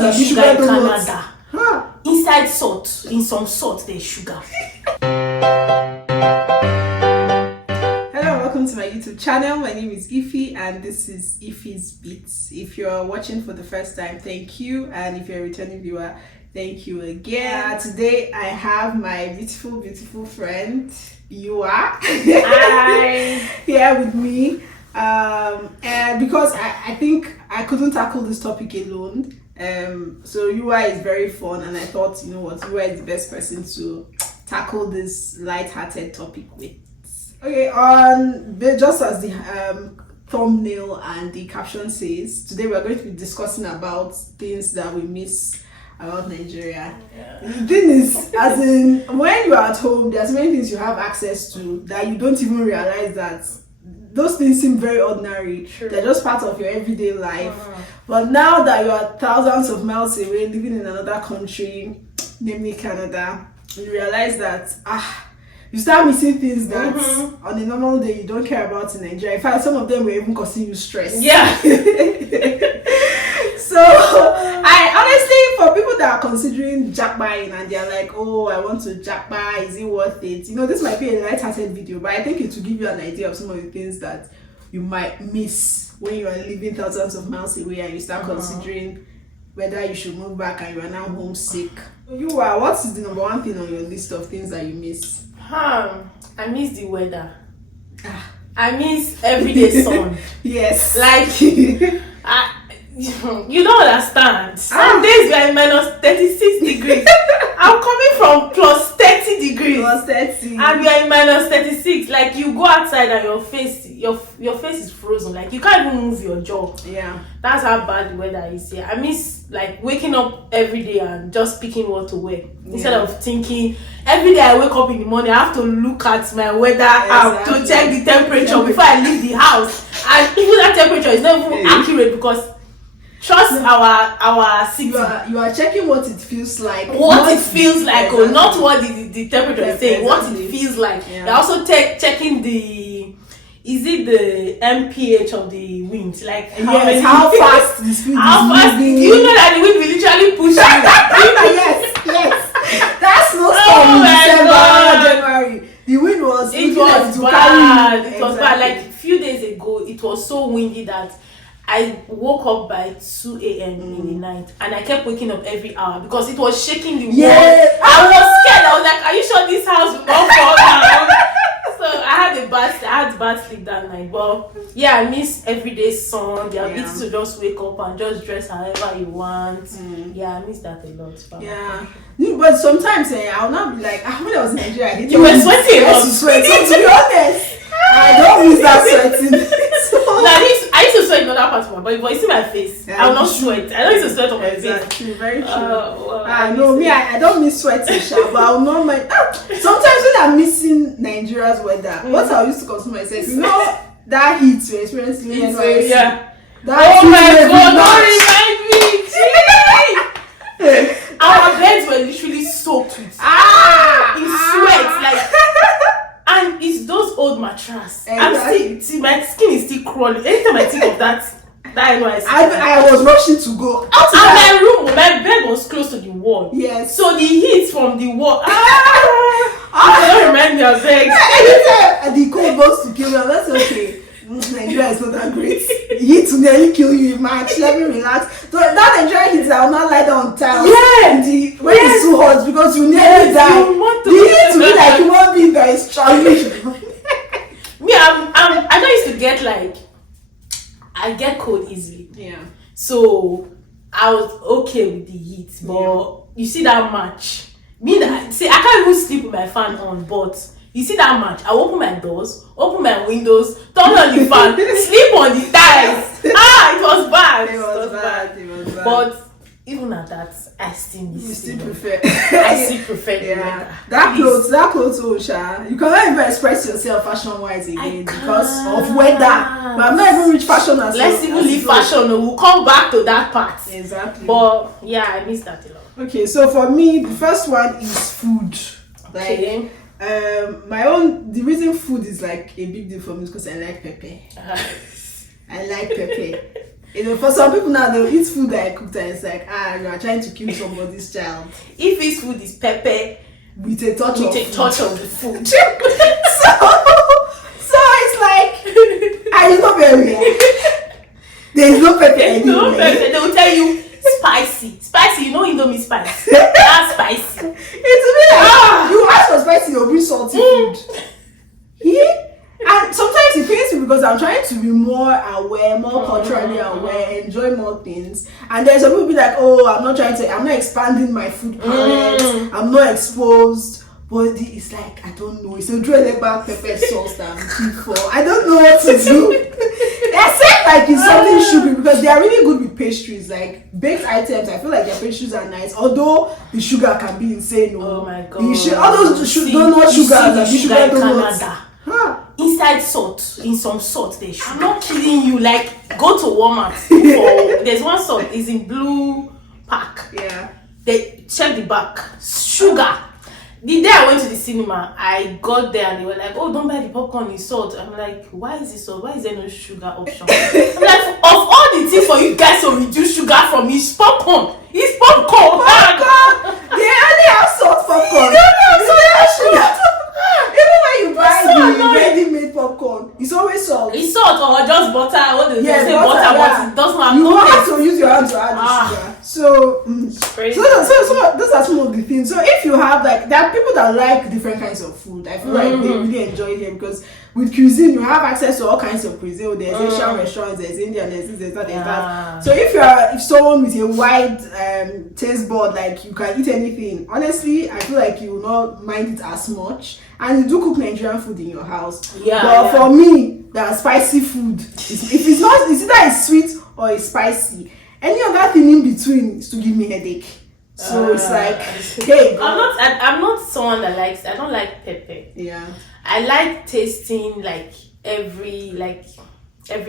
the sugar in Canada. Huh. Inside salt, in some salt, there's sugar. Hello, welcome to my YouTube channel. My name is Ify and this is Ify's Beats. If you're watching for the first time, thank you. And if you're a returning viewer, thank you again. Today I have my beautiful friend, Yua. Hi. Here with me. And because I think I couldn't tackle this topic alone. So Yua is very fun and I thought, you know what, Yua is the best person to tackle this light-hearted topic with. Okay, just as the thumbnail and the caption says, today we're going to be discussing about things that we miss about Nigeria. Yeah. The thing is, as in, when you are at home, there's many things you have access to that you don't even realize that those things seem very ordinary. True. They're just part of your everyday life. But now that you are thousands of miles away, living in another country, namely Canada, you realize that you start missing things that on a normal day you don't care about in Nigeria. In fact, some of them will even causing you stress. Yeah. So I honestly, for people that are considering jackbuying and they're like, oh, I want to jackbuy, is it worth it? You know, this might be a light-hearted video, but I think it will give you an idea of some of the things that you might miss when you are living thousands of miles away and you start considering whether you should move back and you are now homesick. What is the number one thing on your list of things that you miss? I miss the weather. I miss everyday sun. Yes. Like, you don't understand. Some days we are in minus 36 degrees. I'm coming from plus 30 degrees. Plus 30. And we are in minus 36. Like, you go outside and your face is frozen. Like, you can't even move your jaw. Yeah. That's how bad the weather is here. I miss, like, waking up every day and just picking what to wear. Instead of thinking, every day I wake up in the morning, I have to look at my weather app to check the temperature before I leave the house. And even that temperature is not even accurate because trust our city. You are checking what it feels like. What it feels like, or not what the temperature is saying. What it feels like. Yeah. You're also checking the MPH of the wind, like how fast the speed is moving. Do you know that the wind will literally push you? yes. That's no storm in December, January. The wind was it was bad. It was bad. Like a few days ago, it was so windy that I woke up by 2 a.m. in the night and I kept waking up every hour because it was shaking the wall. I was scared. I was like, are you sure this house will not fall down? So I had bad sleep that night. But yeah, I miss everyday sun. The ability to just wake up and just dress however you want. Yeah, I miss that a lot. Yeah. But sometimes I'll not be like, when I was in Nigeria, you were sweating a lot. So to be honest, I don't miss that sweating. I used to sweat in other parts of my body, but you see my face. I will not sweat. I don't used to sweat on my face. Very true. I don't miss sweating, but I will not mind. Sometimes when I'm missing Nigeria's weather, what I used to consume myself, you know, that heat we experience in NYC. Yeah. Oh my God, don't remind me. Our beds were literally soaked with in sweat, like. And it's those old mattresses. Exactly. My skin is still crawling. Anytime I think of that NYC. I was rushing to go. My bed was close to the wall. Yes. So the heat from the wall. Don't remind me of sex. Anytime the cold wants to kill me, that's okay. Nigeria is not that great. Heat will nearly kill you in March. Let me relax. So that Nigeria heat, I will not lie down on time. Yeah. When it's too hot because you nearly die. The heat will be like you won't be very strong. Me, I don't used to get I get cold easily. Yeah. So I was okay with the heat, but you see that match. I can't even sleep with my fan on, but you see that match. I open my doors, open my windows, turn on the fan, sleep on the tiles. It was bad. It was bad. But even at that, I still miss. You still prefer. I still prefer the weather. That clothes, Osha. You cannot even express yourself fashion-wise again because of weather. But I'm not even rich fashion as Let's even leave fashion. We'll come back to that part. Exactly. But yeah, I miss that a lot. Okay, so for me, the first one is food. Okay. The reason food is like a big deal for me is because I like pepper. I like pepper. You know, for some people now, they'll eat food that I cooked and it's like, you are trying to kill somebody's child. If his food is pepper With a touch of the food. So it's like, I know very well. There is no pepper anywhere. No pepper. They will tell you spicy. Spicy, you know Indomie spice. That's spicy. It's really you ask for spicy, you'll bring salty food. Yeah. And sometimes it pains me because I'm trying to be more aware, more culturally aware, enjoy more things. And then some people be like, I'm not expanding my food palette, I'm not exposed. But it's like, I don't know, it's a dreaded back pepper sauce that I'm looking for. I don't know what to do. Except like it's something sugary because they are really good with pastries, like baked items. I feel like their pastries are nice, although the sugar can be insane. Oh my god! All those donut sugars, like sugar donuts. Inside salt, in some salt, they should not killing you. Like go to Walmart. There's one salt, it's in blue pack. Yeah. They check the back. Sugar. The day I went to the cinema, I got there and they were like, don't buy the popcorn, it's salt. I'm like, why is it salt? Why is there no sugar option? I'm like, of all the things for you guys to reduce sugar from, it's popcorn. It's popcorn. They only have salt popcorn. They don't have sugar. Even when you buy the ready-made popcorn, it's always salt. It's salt or just butter. What do they say? Butter, but it doesn't have you have to use your hand to add the sugar. So those are some of the things. So if you have like, there are people that like different kinds of food. I feel like they really enjoy them because with cuisine you have access to all kinds of cuisine. There's Asian restaurants, there's Indian, there's this, there's that, there's that. So if someone with a wide taste board, like you can eat anything, honestly I feel like you will not mind it as much. And you do cook Nigerian food in your house. But for me, that spicy food, if it's not, it's either it's sweet or it's spicy. Any other thing in between is to give me headache. So it's like, hey, I'm not someone that likes. I don't like pepper. Yeah. I like tasting like every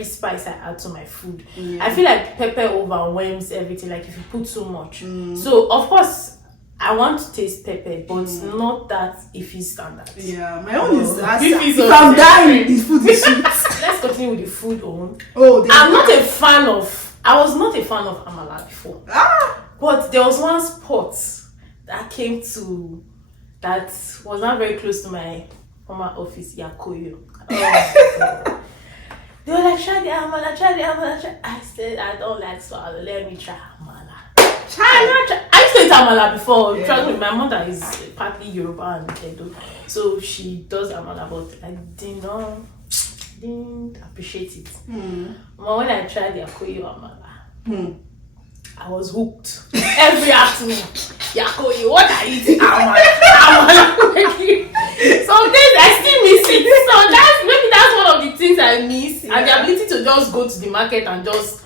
spice I add to my food. Yeah. I feel like pepper overwhelms everything. Like if you put too much. So of course I want to taste pepper, but not that if it's standard. Yeah, my own is that if I'm dying, the food is sweet. Let's continue with the food own. I was not a fan of amala before. But there was one spot that came to that was not very close to my former office, Yakoyo. They were like, try the amala. I said, I don't like swallow. Let me try amala. I used to eat amala before. Yeah. Trust me, my mother is partly Yoruba and Edo, so she does amala, but I didn't appreciate it. But when I tried the Yakoyo amala, I was hooked. Every afternoon, Yakoyo, what are you eating? Amala. Some days I still miss it. So that's one of the things I miss, and the ability to just go to the market and just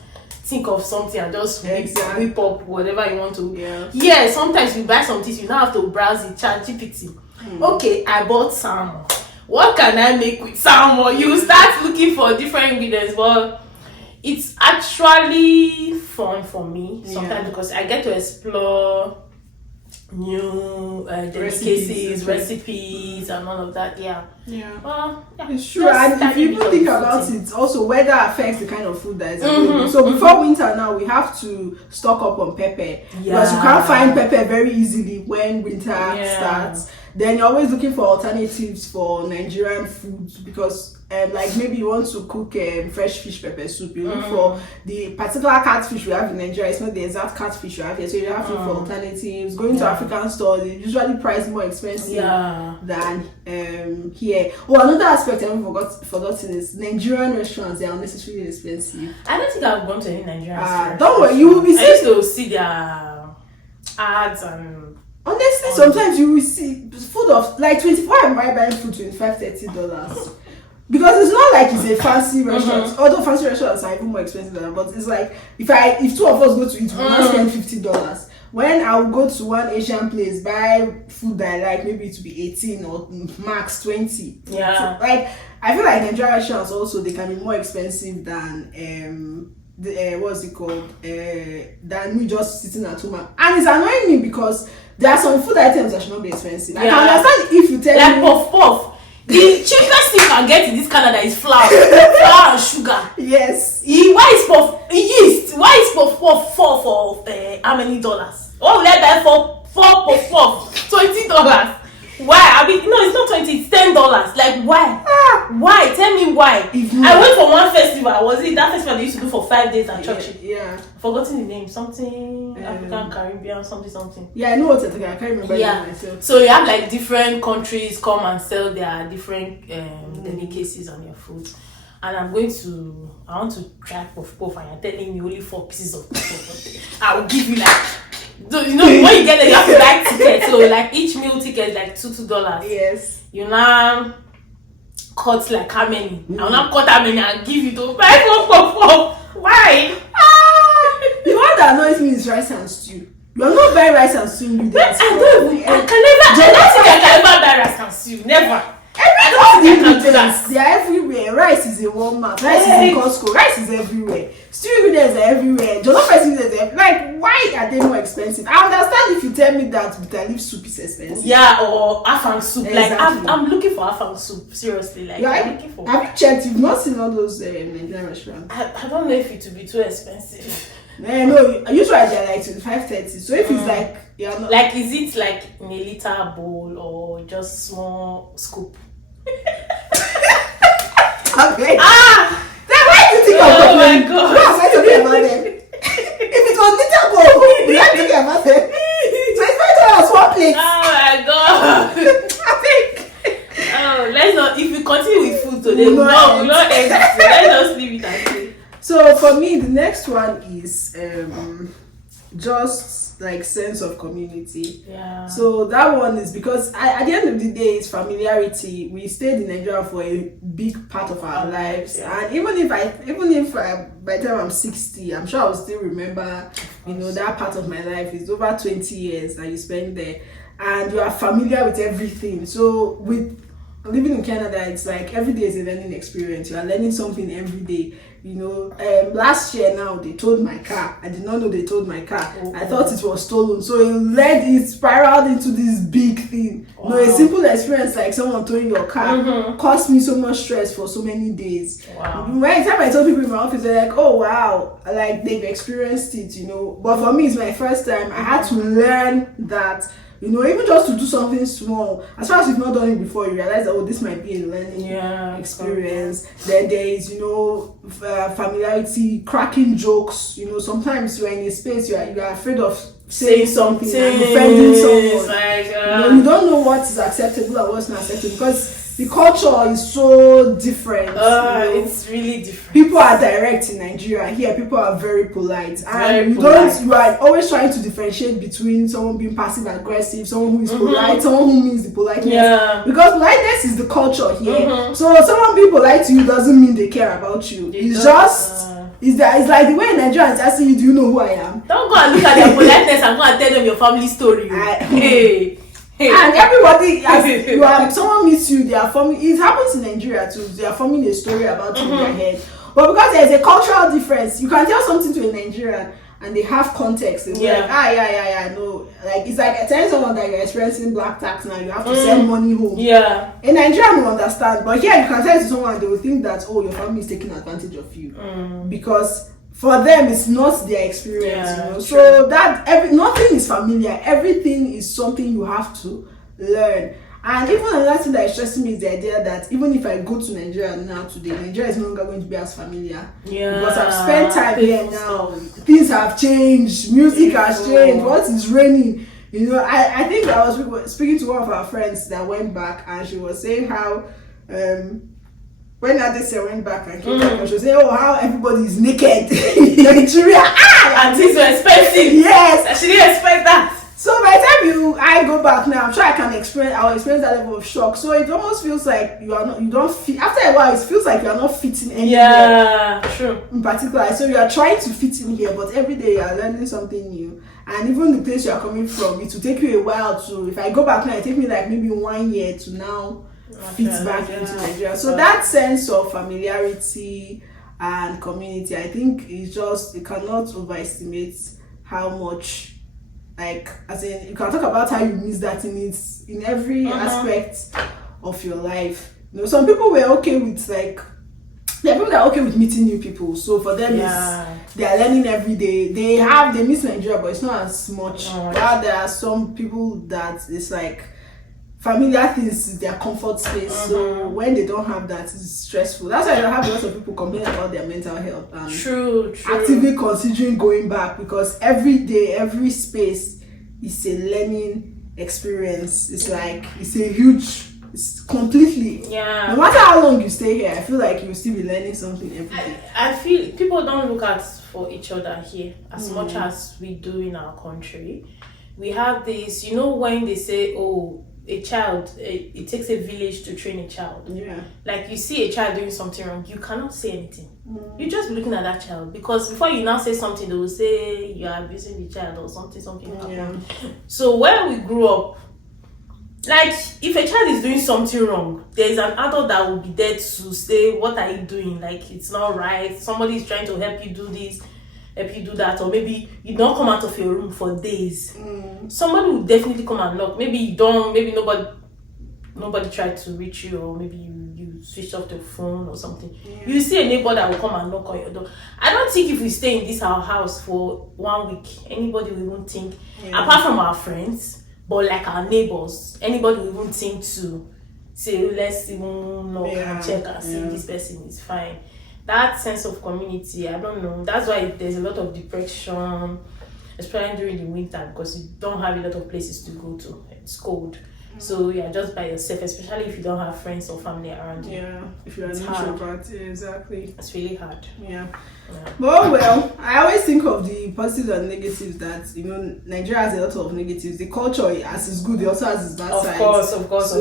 think of something and just whip up whatever you want to. Yeah, sometimes you buy some things, you don't have to browse the ChatGPT. Okay, I bought salmon. What can I make with salmon? You start looking for different ingredients, but it's actually fun for me sometimes because I get to explore new recipes and all of that. Well, it's true. And if you even think about it, also weather affects the kind of food that is available. So before winter now, we have to stock up on pepper because you can't find pepper very easily when winter starts. Then you're always looking for alternatives for Nigerian foods because like maybe you want to cook fresh fish pepper soup. You look for the particular catfish we have in Nigeria. It's not the exact catfish you have here, so you have to look for alternatives. Going to African stores, they usually price more expensive than here. Another aspect I haven't forgotten is Nigerian restaurants. They are unnecessarily expensive. I don't think I've gone to any Nigerian restaurant. Don't worry, you will be. I used to see their ads and. Honestly, sometimes you will see food of like $24. Why am I buying food $25-$30? Because it's not like it's a fancy restaurant. Although fancy restaurants are even more expensive than that, but it's like if two of us go to eat, we'll not spend $50. When I will go to one Asian place, buy food that I like, maybe it will be 18 or max 20. Yeah. So, like I feel like Nigerian restaurants also they can be more expensive than what's it called? Than me just sitting at home. And it's annoying me because there are some food items that should not be expensive. I can understand if you tell me. Like puff puff. The cheapest thing you can get in this Canada is flour and sugar. Yes. Why is for yeast? Why is for for how many dollars? What will I buy for $20? Why? I mean, no, it's not 20, it's $10. Like, why? Why? Tell me why. I went for one festival. Was it that festival they used to do for 5 days at church? Yeah. Forgotten the name. Something African Caribbean, something. Yeah, I know what you're talking about. I can't remember the name myself. So you have like different countries come and sell their different delicacies on your food. And I want to try puff puff, and you're telling me only 4 pieces of puff. I will give you like, so, you know, when you get there, you have to buy tickets. So like each meal ticket is like $2. Yes. You now cut like how many? I will not cut how many and give you to buy puff. Why? The one that annoys me is rice and stew. You are not buying rice and stew in I don't think I can ever buy rice and stew. Never. They are everywhere. Rice is in Walmart. Rice is in Costco. Rice is everywhere. Stew ingredients are everywhere. Jollof rice ingredients are like, why are they more expensive? I understand if you tell me that bitter leaf soup is expensive. Yeah, or afang soup. Exactly. Like I'm looking for afang soup. Seriously, like I'm looking for. Have you checked? You've not seen all those Nigerian restaurants. I don't know if it will be too expensive. No, usually they're like 25-30. So if it's like you're not like, is it like in a liter bowl or just small scoop? Okay. Then why do you think I'm complaining? Oh my god. What am I talking about them? If it was liter bowl, we are talking about them. $25 one plate. Oh my god. I think. Oh, let's not. If we continue with food today, we'll not end this. Let's just leave it at this. So for me, the next one is just like sense of community. Yeah. So that one is because at the end of the day, it's familiarity. We stayed in Nigeria for a big part of our lives, and even if by the time I'm 60, I'm sure I will still remember, that part of my life. Is over 20 years that you spend there, and you are familiar with everything. So with living in Canada, it's like every day is a learning experience. You are learning something every day. Last year now they towed my car. I did not know they towed my car. I thought it was stolen. So it spiraled into this big thing. Wow. A simple experience like someone towing your car caused me so much stress for so many days. Wow. By the time I told people in my office, they're like, oh wow, like they've experienced it, But for me, it's my first time. I had to learn that. Even just to do something small, as far as you've not done it before, you realize that this might be a learning experience. Then there is familiarity, cracking jokes. Sometimes you are in a space you are afraid of saying something and offending someone. You don't know what is acceptable and what's not acceptable because the culture is so different. It's really different. People are direct in Nigeria. Here, people are very polite, and you are always trying to differentiate between someone being passive aggressive, someone who is polite, someone who means the politeness. Yeah. Because politeness is the culture here. So someone being polite to you doesn't mean they care about you. It's like the way Nigerians asking you, do you know who I am? Don't go and look at their politeness and go and tell them your family story. And everybody, someone meets you, they are forming. It happens in Nigeria too. They are forming a story about you in their head. But because there is a cultural difference, you can tell something to a Nigerian and they have context. They'll be like, no. Like it's like telling someone that you're experiencing black tax now. You have to send money home. Yeah. In Nigeria, we understand, but here you can tell it to someone, they will think that your family is taking advantage of you because. For them, it's not their experience, So that nothing is familiar. Everything is something you have to learn. And even another thing that is stressing me is the idea that even if I go to Nigeria now today, Nigeria is no longer going to be as familiar. Yeah. Because I've spent time here now. Things have changed. Music has changed. What is raining? I think I was speaking to one of our friends that went back, and she was saying how. When Adesina went back and came back, she was saying, how everybody is naked in Nigeria. And things were expensive. Yes. She didn't expect that. So by the time I go back now, I'm sure I'll experience that level of shock. So it almost feels like you don't fit. After a while, it feels like you are not fitting anywhere. Yeah, true. In particular, so you are trying to fit in here, but every day you are learning something new. And even the place you are coming from, it will take you a while to. If I go back now, it takes me like maybe 1 year to now. Fits back into Nigeria. So that sense of familiarity and community, I think you cannot overestimate how much, you can talk about how you miss that in every aspect of your life. some people were okay with like, there are people that are okay with meeting new people. So for them, they are learning every day. They miss Nigeria, but it's not as much. But there are some people that it's like familiar things is their comfort space. So when they don't have that, it's stressful. That's why I have lots of people complain about their mental health and actively considering going back, because every day, every space is a learning experience. It's like it's completely. No matter how long you stay here, I feel like you'll still be learning something every day. I feel people don't look at for each other here as much as we do in our country. We have this, when they say, oh, a child, it takes a village to train a child. Like you see a child doing something wrong, you cannot say anything. You just be looking at that child, because before you now say something, they will say you are abusing the child or something happened. So when we grew up, like if a child is doing something wrong, there is an adult that will be there to say, what are you doing? Like it's not right. Somebody is trying to help you do this, help you do that, or maybe you don't come out of your room for days. Somebody will definitely come and knock. Maybe nobody tried to reach you, or maybe you switched off the phone or something. You see a neighbor that will come and knock on your door. I don't think if we stay in this our house for 1 week, anybody will even think, apart from our friends, but like our neighbors, anybody will even think to say, let's even knock and check and see if this person is fine. That sense of community, I don't know. That's why there's a lot of depression, especially during the winter, because you don't have a lot of places to go to. It's cold. So you're just by yourself, especially if you don't have friends or family around you. If you're an introvert, exactly. It's really hard. But well, I always think of the positives and negatives that, Nigeria has a lot of negatives. The culture, as is good, it also has its bad sides. Of course.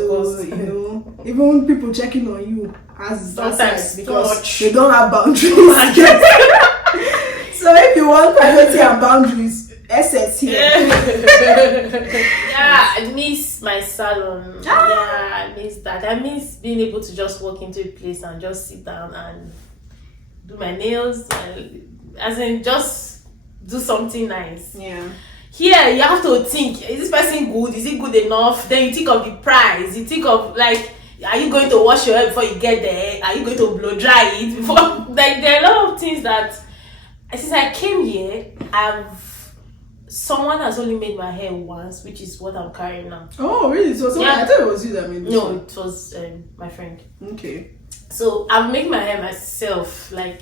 Even people checking on you has its bad sides because they don't have boundaries. So if you want privacy and boundaries, assets here. I miss my salon. I miss that. I miss being able to just walk into a place and just sit down and do my nails, as in just do something nice. Here you have to think, is this person good? Is it good enough? Then you think of the price. You think of like, are you going to wash your hair before you get there? Are you going to blow dry it before? Like there are a lot of things that since I came here, someone has only made my hair once, which is what I'm carrying now. Oh, really? So I thought it was you that made this. No, it was my friend. Okay. So I'm making my hair myself, like,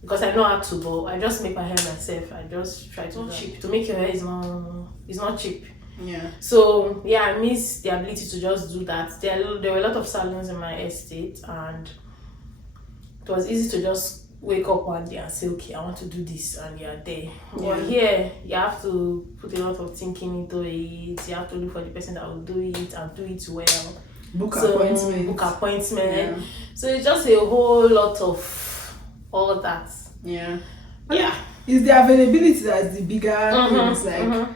because I know how to, but I just make my hair myself. I just try to cheap. To make your hair is not cheap. So I miss the ability to just do that. There were a lot of salons in my estate, and it was easy to just wake up one day and say, okay, I want to do this, and you're there. But here, you have to put a lot of thinking into it. You have to look for the person that will do it and do it well. Book appointment. So it's just a whole lot of all that. It's the availability that's the bigger things. Like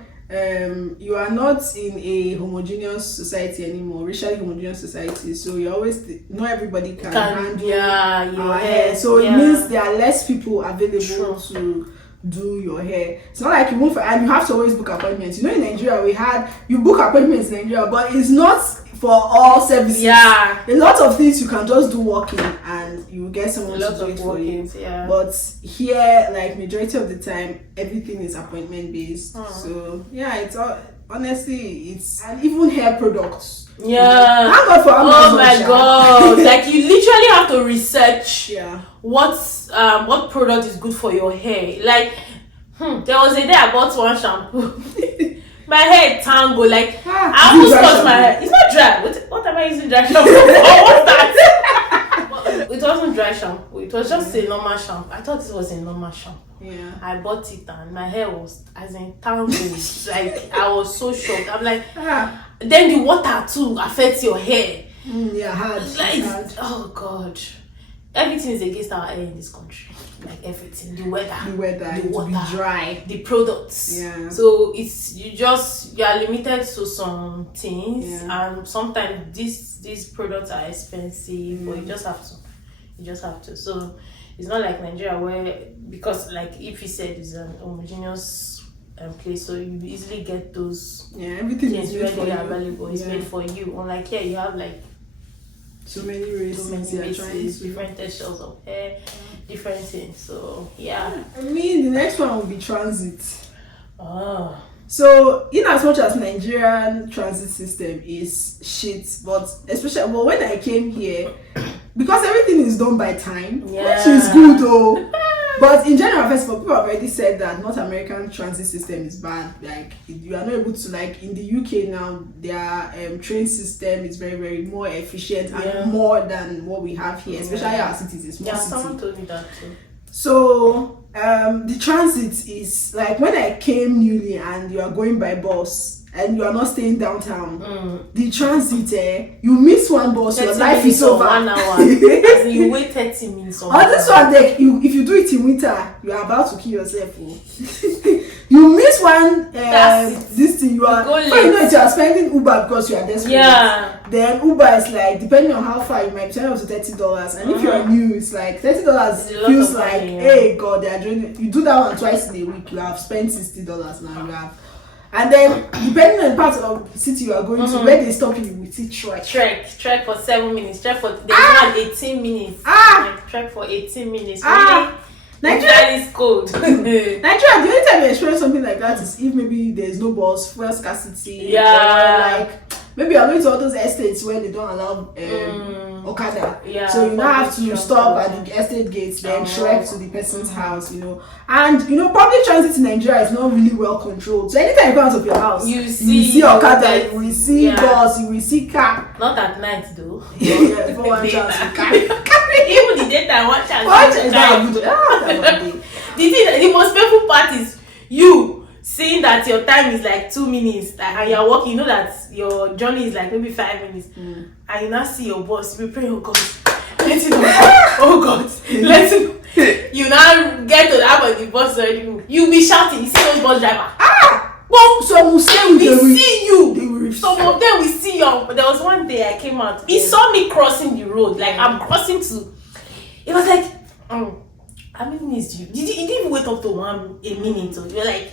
you are not in a homogeneous society anymore, racially homogeneous society, so you always not everybody can handle your hair. So it means there are less people available to do your hair. It's not like you move and you have to always book appointments. In Nigeria you book appointments in Nigeria, but it's not for all services. A lot of things you can just do walking and you get someone to do it for you. But here, like majority of the time, everything is appointment based. So it's all honestly, and even hair products. Thank God for Amazon. Oh my God! Like you literally have to research what product is good for your hair. Like there was a day I bought one shampoo. My hair tango, like I almost cut my hair. It's not dry. What am I using dry shampoo for? What's that? It wasn't dry shampoo. It was just a normal shampoo. I thought it was a normal shampoo. I bought it and my hair was as in tango. Like I was so shocked. I'm like, then the water too affects your hair. Hard. Like, oh God, everything is against our hair in this country. Like everything, the weather, the water, be dry, the products. So you are limited to some things, and sometimes these products are expensive, but you just have to. So it's not like Nigeria where, because like if you said it's an homogeneous place, so you easily get those everything things is readily available. It's made for you. Unlike here, you have like So many races, different textures of hair, different things. So yeah. I mean, the next one will be transit. Oh. So, in as much as Nigerian transit system is shit, but especially when I came here, because everything is done by time, which is good though. But in general, first of all, people have already said that North American transit system is bad. Like, you are not able to, like, in the UK now, their train system is very, very more efficient and more than what we have here, especially our cities. It's more city. Someone told me that too. So, the transit is, like, when I came newly and you are going by bus, and you are not staying downtown, the transit, you miss one bus, your life is over. 1 hour. As in you wait 30 minutes. On this one, like, if you do it in winter, you are about to kill yourself. Oh. You miss one this thing, you are you are spending Uber because you are desperate. Yeah. Then Uber is like, depending on how far, you might spend up to $30. And if you are new, it's like $30 feels like, hey God, they are doing it. You do that one twice in a week, you have spent $60 now. You have. And then, depending on the part of the city you are going to, where they stop you will see trek. Trek for 7 minutes. Trek for 18 minutes. Trek for 18 minutes. Really? Nigeria is cold. Nigeria, the only time you experience something like that is if maybe there's no bus, fuel scarcity, or like maybe you're going to all those estates where they don't allow Okada. So you now have to stop at the estate gates, then trek to the person's house, you know. And public transit in Nigeria is not really well controlled. So anytime you go out of your house, you will see Okada, you will see bus, you will see car. Not at night though. For one chance you carry. Even the daytime, one chance. The most painful part is you seeing that your time is like 2 minutes, and you're walking, you know that your journey is like maybe 5 minutes, and you now see your boss, you pray, oh God, let it go. Oh God, let it go. You now get to the app of the bus already move. You'll be shouting, you see those bus driver. Well, some will say we see you. Some of them we see you. But there was one day I came out. He saw me crossing the road. Like I'm crossing to. It was like, how many minutes do you? He didn't even wait up to a minute. Or you're like,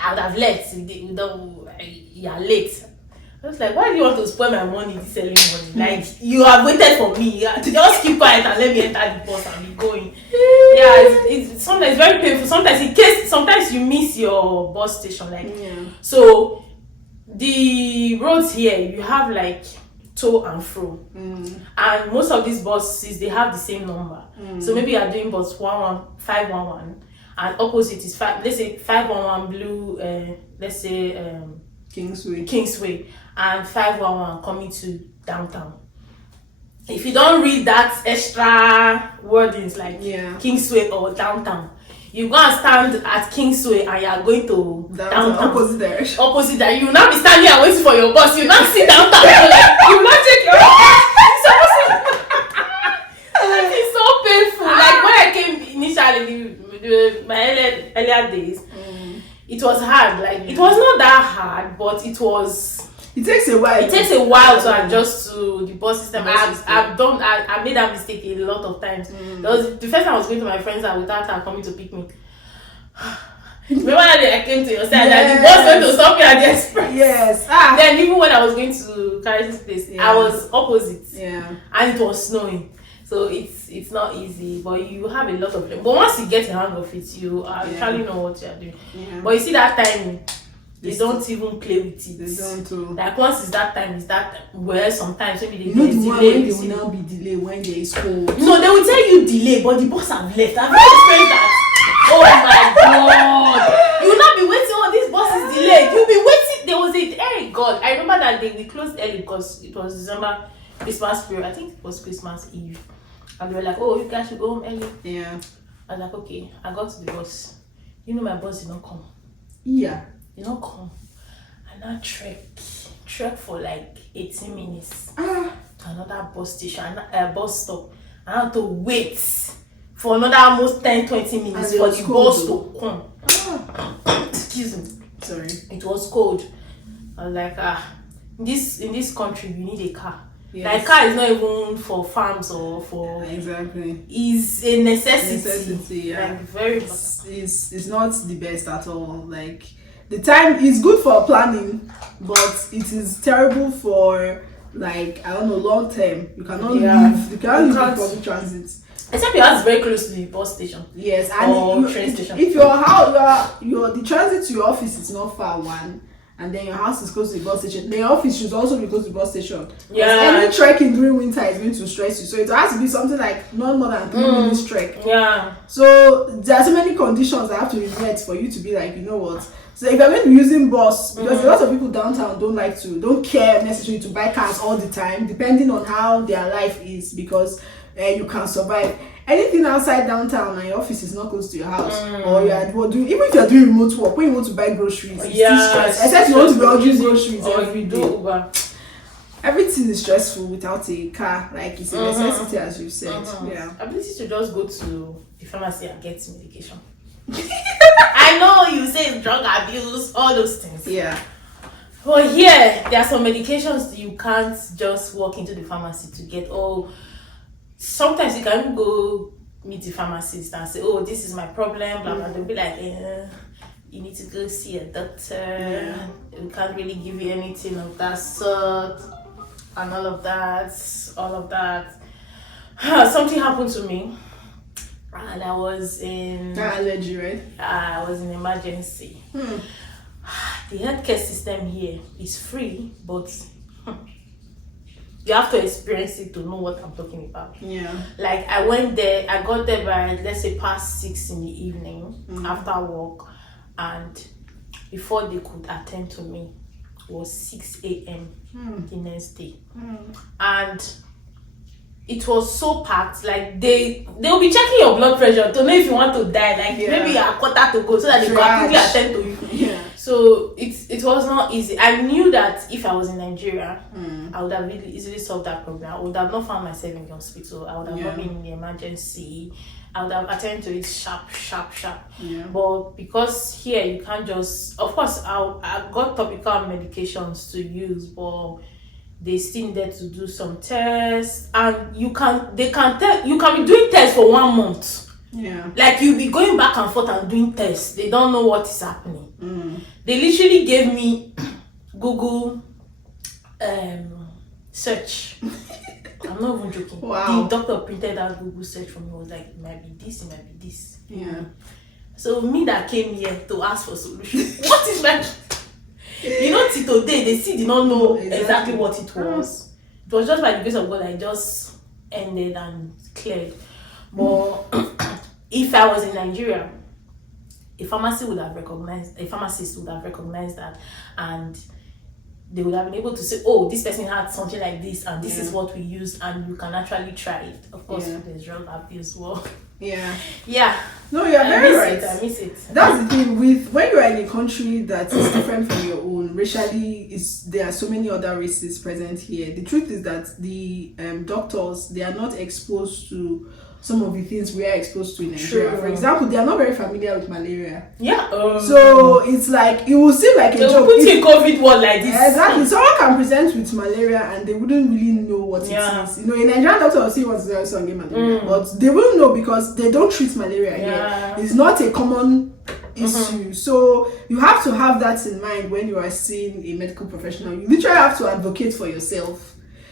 I would have left. You're late. I was like, why do you want to spoil my money this early morning? Like, you have waited for me. Just keep quiet and let me enter the bus and be going. It's sometimes very painful. Sometimes you miss your bus station. So the roads here, you have like to and fro. And most of these buses, they have the same number. So maybe you are doing bus 511 and opposite is let's say 511 blue, let's say Kingsway and 511 coming to downtown. If you don't read that extra wordings like Kingsway or downtown, you go and stand at Kingsway and you are going to downtown. Opposite direction. Opposite that. You will not be standing and waiting for your bus. You will not sit downtown. You will not take your It's so painful. Like when I came initially, my earlier days, it was hard. Like it was not that hard, but it was. It takes a while. It takes a while to adjust to the bus system. I made that mistake a lot of times. The first time I was going to my friend's house without her coming to pick me. Remember that day I came to your side and the bus went to stop me at the express. Yes. Then even when I was going to Carrie's place, I was opposite. And it was snowing. So it's not easy, but you have a lot of them. But once you get the hang of it, you actually know what you're doing. But you see that timing. They don't even play with it. They don't. Like once it's that time, well, sometimes maybe they delay. They will now be delayed when there is cold. No, they will tell you delay, but the bus have left. I've experienced that. Oh my God! You will not be waiting. Oh, this bus is delayed. You'll be waiting. There was hey God! I remember that day we closed early because it was December, Christmas period. I think it was Christmas Eve, and they were like, "Oh, you guys should go home early." Yeah. I was like, "Okay." I got to the bus. You know, my bus did not come. Yeah. You don't come. And I trek for like 18 minutes to another bus station, bus stop. I had to wait for another almost 10-20 minutes for the bus to come. Excuse me. Sorry. It was cold. I was like, in this country you need a car. Like car is not even for farms or for exactly. Is a necessity. Necessity, Like very. It's not the best at all. Like. The time is good for planning, but it is terrible for like, I don't know, long term, you cannot you can't live with public transit. Except your house is very close to the bus station. Yes, and train station. If your house, the transit to your office is not far, and then your house is close to the bus station, then your office should also be close to the bus station. Yeah. Any trekking during winter is going to stress you, so it has to be something like not more than 3 minutes trek. Yeah. So there are so many conditions that have to be met for you to be like, you know what. So if you're going to be using bus, because a lot of people downtown don't care necessarily to buy cars all the time, depending on how their life is, because you can survive. Anything outside downtown and your office is not close to your house, or even if you're doing remote work, when you want to buy groceries, it's still stressful. Except you want to be ordering groceries every day. Everything is stressful without a car. Like, it's a necessity, as you said. Yeah. Ability to just go to the pharmacy and get medication. I know you say drug abuse, all those things. Yeah. But here, there are some medications you can't just walk into the pharmacy to get. Sometimes you can go meet the pharmacist and say, oh, this is my problem, blah, blah. They'll be like, you need to go see a doctor. We can't really give you anything of that sort. And all of that. Something happened to me. And I was in... That allergy, right? I was in emergency. The healthcare system here is free, but... you have to experience it to know what I'm talking about. Yeah. Like, I went there, I got there by, let's say, past 6 in the evening after work. And before they could attend to me, it was 6 a.m. The next day. And it was so packed. Like, they'll be checking your blood pressure to know if you want to die. Like, maybe a quarter to go so that they can quickly attend to you. Yeah. So it was not easy. I knew that if I was in Nigeria, I would have really easily solved that problem. I would have not found myself in the hospital. I would have not been in the emergency. I would have attended to it sharp. Yeah. But because here you can't just, of course, I got topical medications to use, but they still needed to do some tests, and you can be doing tests for 1 month. Yeah. Like, you'll be going back and forth and doing tests. They don't know what is happening. They literally gave me Google search. I'm not even joking. Wow. The doctor printed out Google search for me. Was like, it might be this, it might be this. Yeah. So me that came here to ask for solution. What is my... till today, they still did not know exactly what it was. It was just by the grace of God I just ended and cleared. But if I was in Nigeria, a pharmacist would have recognized that, and they would have been able to say, oh, this person had something like this, and this is what we used, and you can actually try it. Of course, there's drug abuse. Well, yeah. No, you're very right. I miss it. That's the thing with when you are in a country that is different from your own. Racially, there are so many other races present here. The truth is that the doctors, they are not exposed to some of the things we are exposed to in Nigeria. True. For example, they are not very familiar with malaria. Yeah. So it's like, it will seem like a joke. Put in COVID one like this. Exactly. Someone can present with malaria and they wouldn't really know what it is. You know, in Nigerian doctor will see what's the some malaria, but they won't know because they don't treat malaria here. It's not a common issue. So you have to have that in mind when you are seeing a medical professional. You literally have to advocate for yourself.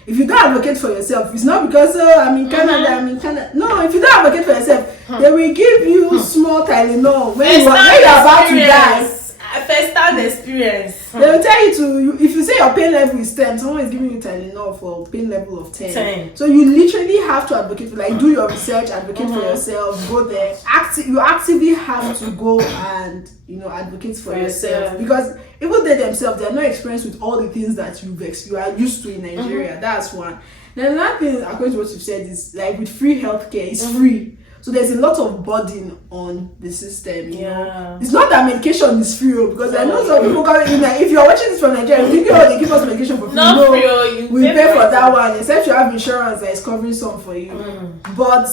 If you don't advocate for yourself, it's not because I'm in Canada. No, if you don't advocate for yourself, they will give you small Tylenol when you are about to die. First-hand experience. They will tell you if you say your pain level is 10, someone is giving you Tylenol for pain level of 10. So you literally have to advocate for, do your research, advocate for yourself, go there. You actively have to go and advocate for yourself, because even they themselves, they are not experienced with all the things that you are used to in Nigeria. That's one. Then another thing, according to what you've said, is like with free healthcare, it's free. So there's a lot of burden on the system, you know. It's not that medication is free, because I know some people come in, if you're watching this from Nigeria, you think, they give us medication for free. No, free, we pay for that one, except you have insurance that is covering some for you. But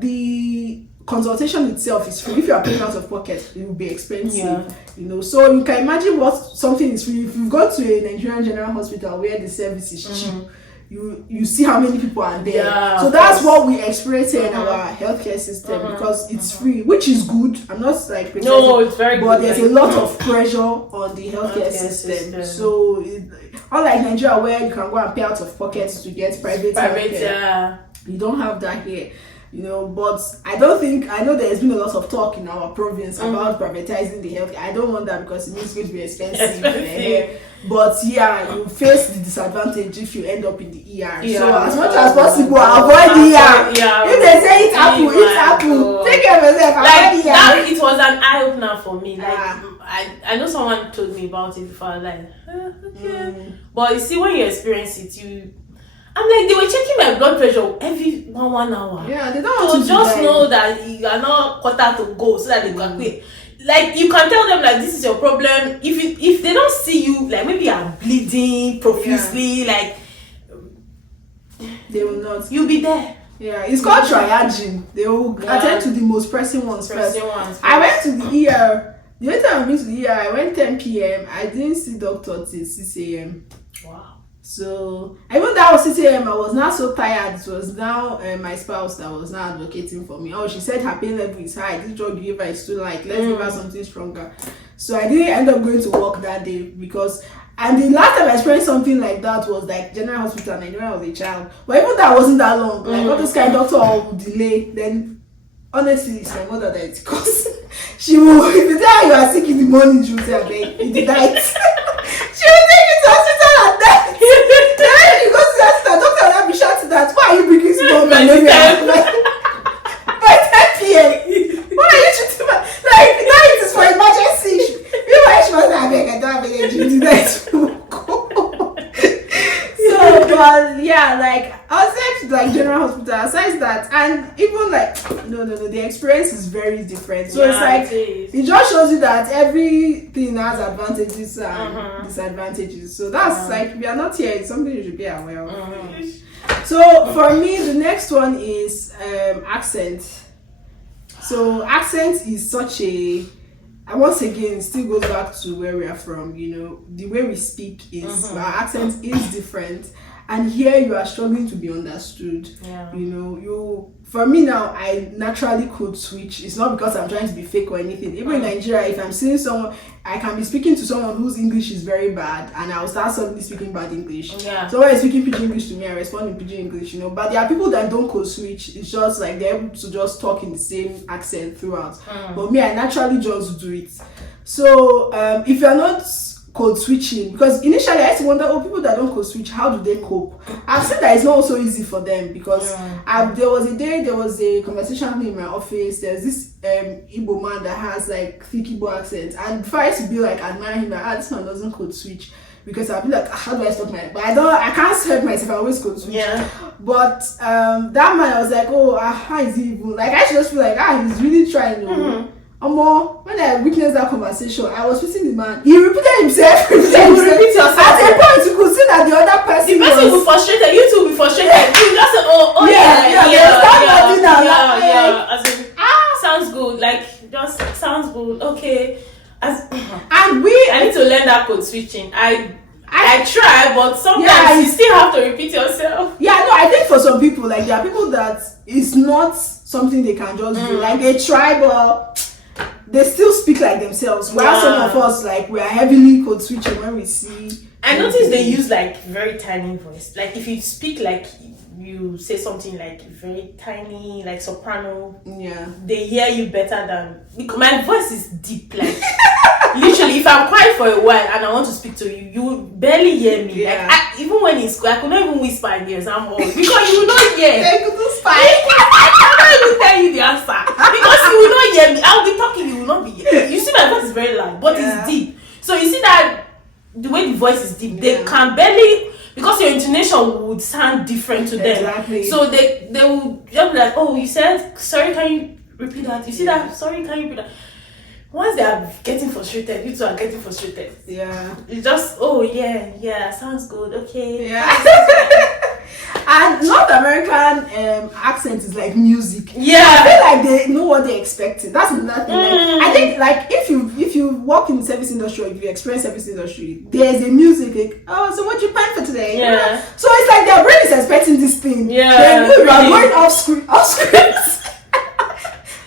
the consultation itself is free. If you are paying out of pocket, it will be expensive. So you can imagine what something is free. If you go to a Nigerian general hospital where the service is cheap, you see how many people are there. So that's what we experience in our healthcare system, because it's free, which is good. I'm not like no, it's very but good. There's a lot of pressure on the healthcare system. So unlike Nigeria where you can go and pay out of pocket to get private healthcare. Yeah. You don't have that here. But I know there's been a lot of talk in our province about privatizing the health. I don't want that because it means it's going to be expensive. But yeah, you face the disadvantage if you end up in the ER. Yeah, so as much as possible, avoid the ER. If they say it's apple, take care of yourself. Like that, it was an eye opener for me. Like I know someone told me about it before. Like okay, but you see when you experience it, I'm like, they were checking my blood pressure every 1 hour. Yeah, they don't want to just know that you are not quarter to go so that they can quit. Like you can tell them like this is your problem. If they don't see you, like maybe you're bleeding profusely, like they will not. You'll be there. Yeah, it's called triaging. They will attend to the most pressing ones first. I went to the ER. The only time I went to the ER, I went 10 p.m. I didn't see doctor till 6 a.m. Wow. So even that was 6 a.m. I was not so tired. It was now my spouse that was now advocating for me. Oh, she said her pain level is high. This drug you gave her is too light. Let's give her something stronger. So I didn't end up going to work that day because. And the last time I experienced something like that was like General Hospital in Nigeria when I was a child. But even that wasn't that long. Like all this kind of doctor will delay. Then honestly, it's my mother that it because she will. If you tell her you are sick in the morning, she will say, "Okay, in the night." She will take you to hospital at night. Then you go to the hospital, doctor will be shouting that, "Why are you bringing small malaria?" By 10 p.m. Why are you shooting my like now it is for emergency? Meanwhile, she was like, I don't have energy tonight. So, but yeah, like outside like General Hospital, aside that, and even like no, the experience is very different. So it's like it just shows you that everything has advantages and disadvantages. So that's like we are not here. It's something you should be aware of. So for me, the next one is accent. So accent is such a. And once again, it still goes back to where we are from, the way we speak is, our accent is different. And here you are struggling to be understood. Yeah. For me now, I naturally could switch. It's not because I'm trying to be fake or anything. Even in Nigeria, if I'm seeing someone, I can be speaking to someone whose English is very bad and I'll start suddenly speaking bad English. Yeah. So when I'm speaking Pidgin English to me, I respond in Pidgin English, But there are people that don't code switch. It's just like they're able to just talk in the same accent throughout. But me, I naturally just do it. So if you're not code switching, because initially I used to wonder, people that don't code switch, how do they cope? I've seen that it's not so easy for them because there was a conversation happening in my office. There's this Igbo man that has like thick Igbo accent, and before I used to be like admiring him, like this man doesn't code switch, because I'll be like, how do I stop my? But I can't help myself. I always code switch. Yeah. But that man, I was like, how is he even? Like I just feel like he's really trying. When I witnessed that conversation, I was facing the man. He repeated himself. Repeat yourself. At a point, you could see that the other person. The person will be frustrated. You too will be frustrated. You just say, sounds good. Like just sounds good. Okay. I need to learn that code switching. I try, but sometimes you still have to repeat yourself. Yeah, no, I think for some people, like there are people that it's not something they can just do. Like they try, but they still speak like themselves. While some of us, like, we are heavily code switching when we see. I notice they use like very tiny voice. Like if you speak like you say something like very tiny, like soprano. Yeah. They hear you better than because my voice is deep. Like literally, if I'm quiet for a while and I want to speak to you, you will barely hear me. Yeah. Like even when in school, I could not even whisper in your exam hall because you will not hear. They couldn't spy. I will tell you the answer because you will not hear me. I'll be talking, you will not be hearing. You see, my voice is very loud, but it's deep. So you see that the way the voice is deep, they can barely, because your intonation would sound different to them. Exactly. So they will just be like, oh, you said sorry, can you repeat that? You see that? Sorry, can you repeat that? Once they are getting frustrated, you two are getting frustrated. Yeah. You just, sounds good, okay. Yeah. And North American accent is like music. Yeah. I feel like they know what they're expecting. That's another thing. Like, I think like if you work in the service industry or if you experience service industry, there's a music like, so what you plan for today? Yeah. So it's like their brain is expecting this thing. Yeah. Then you are going off script.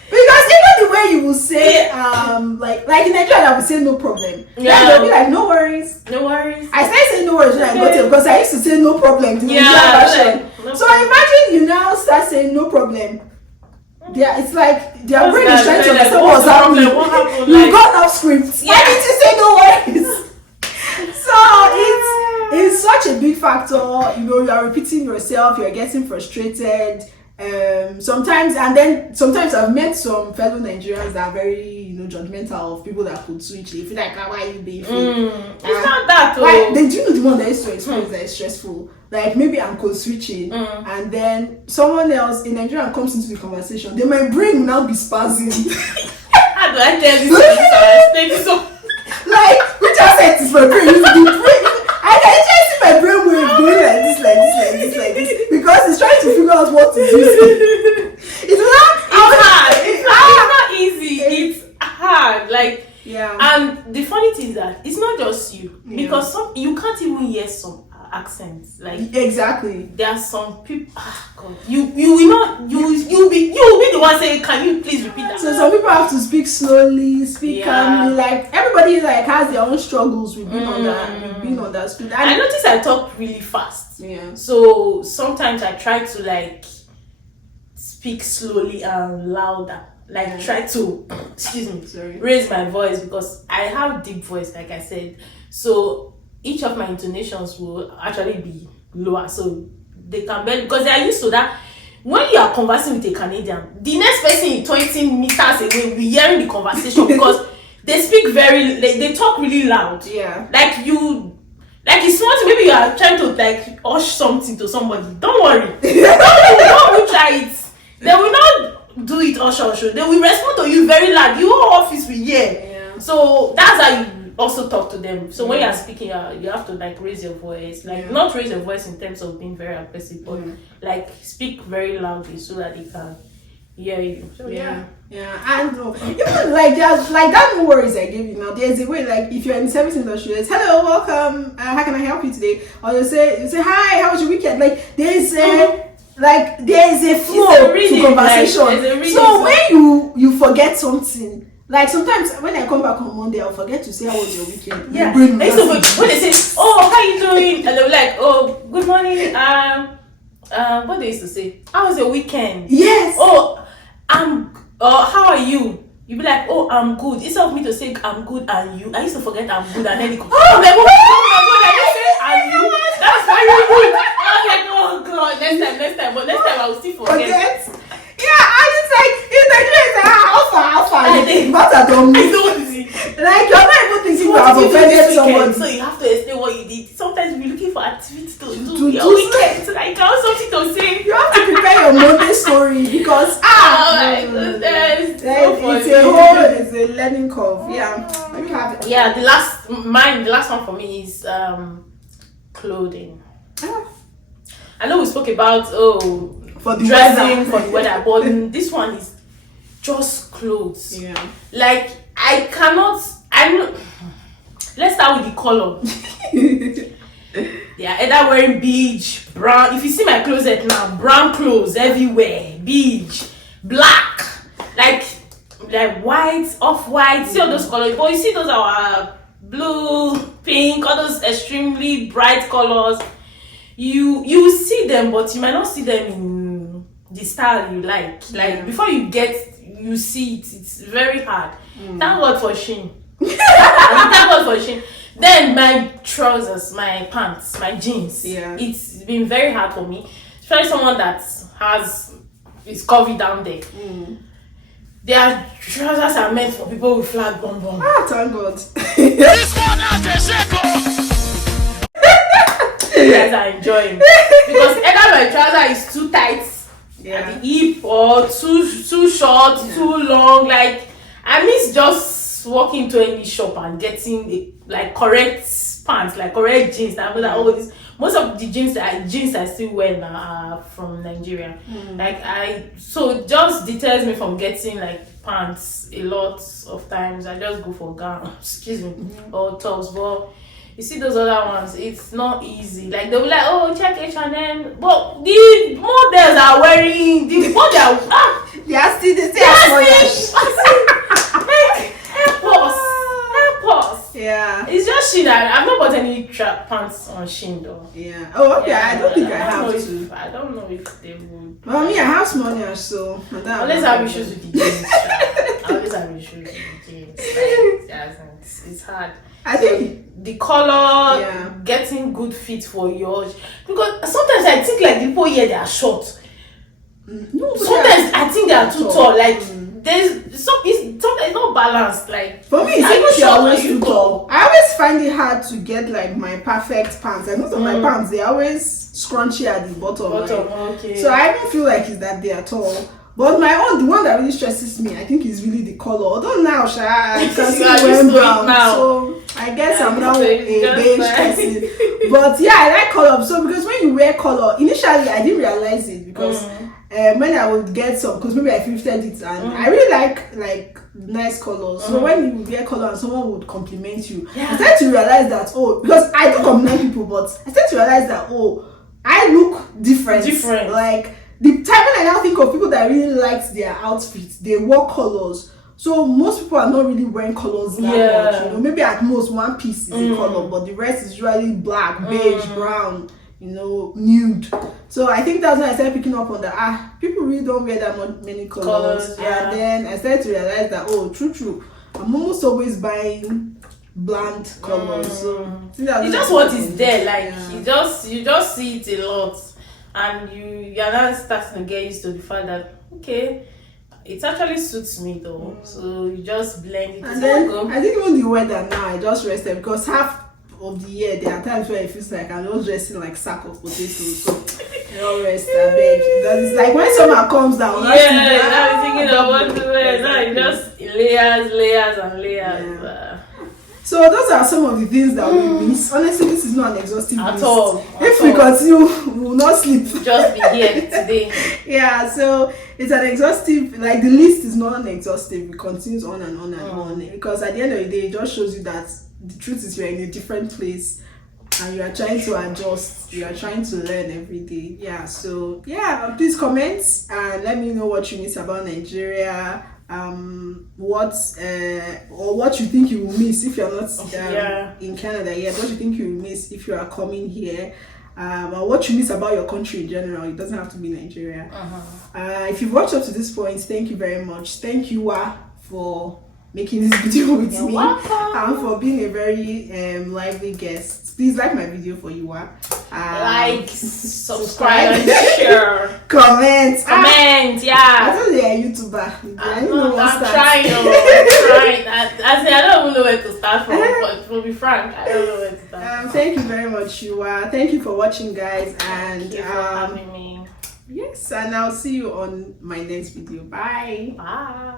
Because even the way you will say, like in Nigeria, I would say no problem. Yeah. They'll be like, no worries. No worries. I started saying no worries then I got it because I used to say no problem. The Nigerian version. So imagine you now start saying no problem. It's like their brain is trying to understand what's happening. You got off script. Why did you say no worries? So it's such a big factor. You are repeating yourself. You are getting frustrated. Sometimes I've met some fellow Nigerians that are very judgmental of people that could switch. They feel like, why are you beefing? It's not that. They do the one that is so exposed that is stressful. Like maybe I'm code switching, and then someone else in Nigeria comes into the conversation. Then my brain will now be spazzing. How do I tell this? Like which aspect is my brain? The brain. I just see my brain wave going like this, because it's trying to figure out what to do. It's hard. It's not easy. It's hard. Like, yeah. And the funny thing is that it's not just you, because you can't even hear some accents. Like, exactly. There are some people. God, you will not. You'll be the one saying, "Can you please repeat that?" So some people have to speak slowly, speak calmly. Like everybody has their own struggles with being on that speed. I notice I talk really fast. Yeah. So sometimes I try to speak slowly and louder. Try to raise my voice, because I have deep voice, like I said. So each of my intonations will actually be lower, so they can barely, because they are used to that. When you are conversing with a Canadian, the next person 20 meters away will be hearing the conversation because they speak they talk really loud. Yeah. It's something, maybe you are trying to hush something to somebody. Don't worry. Don't try it. They will not do it hush. They will respond to you very loud. Your whole office will hear. Yeah. So that's how you also talk to them. So when you are speaking, you have to raise your voice, not raise your voice in terms of being very aggressive, but speak very loudly so that they can hear you. So yeah, and even there's that no worries I gave you now. There's a way, if you're in the service industry, it's hello, welcome, how can I help you today? Or you say hi, how was your weekend? There's a flow to conversation. So when you forget something. Sometimes when I come back on Monday, I'll forget to say how was your weekend. Yeah. When they say, "Oh, how you doing?" and they'll be like, "Oh, good morning." What they used to say? How was your weekend? Yes. Oh, how are you? You be like, "Oh, I'm good." Instead of me to say I'm good and you, I used to forget I'm good and then it comes. I'm like, "Oh my God, I just say and you." That's very good. I was like, "Oh God, next time, but next time I will still forget." Yeah, and it's how far? I think matter don't me. You're not even thinking about offended someone. So you have to explain what you did. Sometimes you're looking for activities to do your weekend. So you have something to say. You have to prepare your Monday story because it's a learning curve. Yeah. You have it. Yeah, the last one for me is clothing. I know we spoke about for the dressing for the weather, but this one is just clothes. Yeah. Let's start with the color. They are either wearing beige, brown. If you see my closet now, brown clothes everywhere, beige, black, like white, off-white. See all those colors, but you see those are blue, pink, all those extremely bright colors. You see them, but you might not see them in the style you like. Before you see it, it's very hard. Thank God for Shein. Thank God for Shein. Then my trousers, my pants, my jeans. Yeah. It's been very hard for me. Especially someone that is curvy down there. Their trousers are meant for people with flat bum bum. Thank God. This one has a second. You guys are enjoying because either my trouser is too tight at the hip or too short, too long. I miss just walking into any shop and getting correct pants, correct jeans. Most of the jeans I still wear now are from Nigeria. So it just deters me from getting pants a lot of times. I just go for gown, or tops. But you see those other ones, it's not easy. They'll be like, "Oh, check H&M." But the models are wearing the model. They are still the same. Help us. Yeah. It's just Shein. I've not bought any pants on Shein though. Yeah. Oh, okay. I don't think I have know to. I don't know if they would. Well, me, I have small nails, so I always have issues with the jeans. I always have issues with the jeans. Like, yeah, it's hard. I think the color, Yeah. getting good fit for yours. Because sometimes I think like the people here they are short. no. Sometimes I think they are too tall. Like Mm. there's sometimes it's not balanced. Like For me, it's are you even short or always you too tall. I always find it hard to get like my perfect pants. Like most of my pants, they always scrunchy at the bottom. Okay. So I don't feel like it's that they are tall. But my own, the one that really stresses me, I think, is really the color. Although now, I can see You are used wearing to it brown, now. so I guess Yeah, I'm now so a it's just beige like- person. But yeah, I like color. So because when you wear color, initially I didn't realize it because when I would get some, because maybe I thrifted it and I really like nice colors. So when you wear color and someone would compliment you, I started to realize that because I do compliment people, but I started to realize that I look different. Like the time when I now think of people that really liked their outfits, they wore colors. So most people are not really wearing colors that much. You know, maybe at most one piece is a color, but the rest is usually black, beige, brown, nude. So I think that's when I started picking up on that. People really don't wear that many colors. And then I started to realize that true. I'm almost always buying bland colors. So it's just what is there. Like you just see it a lot, and you're not starting to get used to the fact that it actually suits me though. So you just blend it. And then I think even the weather now, I just rested because half of the year there are times where it feels like I'm just dressing like sack of potatoes. So I don't rest, I beg. Because it's like when summer comes down, I'm thinking of what to wear. Now it's just layers and layers. Yeah. So those are some of the things that we miss. Honestly, this is not an exhaustive list. If we continue, we will not sleep. Just be here today. Yeah, so it's an exhaustive, like the list is not exhaustive. It continues on and on and on. Because at the end of the day, it just shows you that the truth is you're in a different place and you are trying to adjust. You are trying to learn every day. Yeah, so please comment and let me know what you miss about Nigeria. What you think you will miss if you're not in Canada yet, what you think you will miss if you are coming here, or what you miss about your country in general. It doesn't have to be Nigeria. If you've watched up to this point, thank you very much. Thank you for making this video with me and for being a very lively guest. Please like my video for Yuwa. Like, subscribe, and share. Comment. Yeah. I thought they are YouTuber. I'm trying. I don't even know where to start from. But to be frank, I don't know where to start. Thank you very much, Yuwa. Thank you for watching, guys. And thank you for having me. Yes, and I'll see you on my next video. Bye. Bye.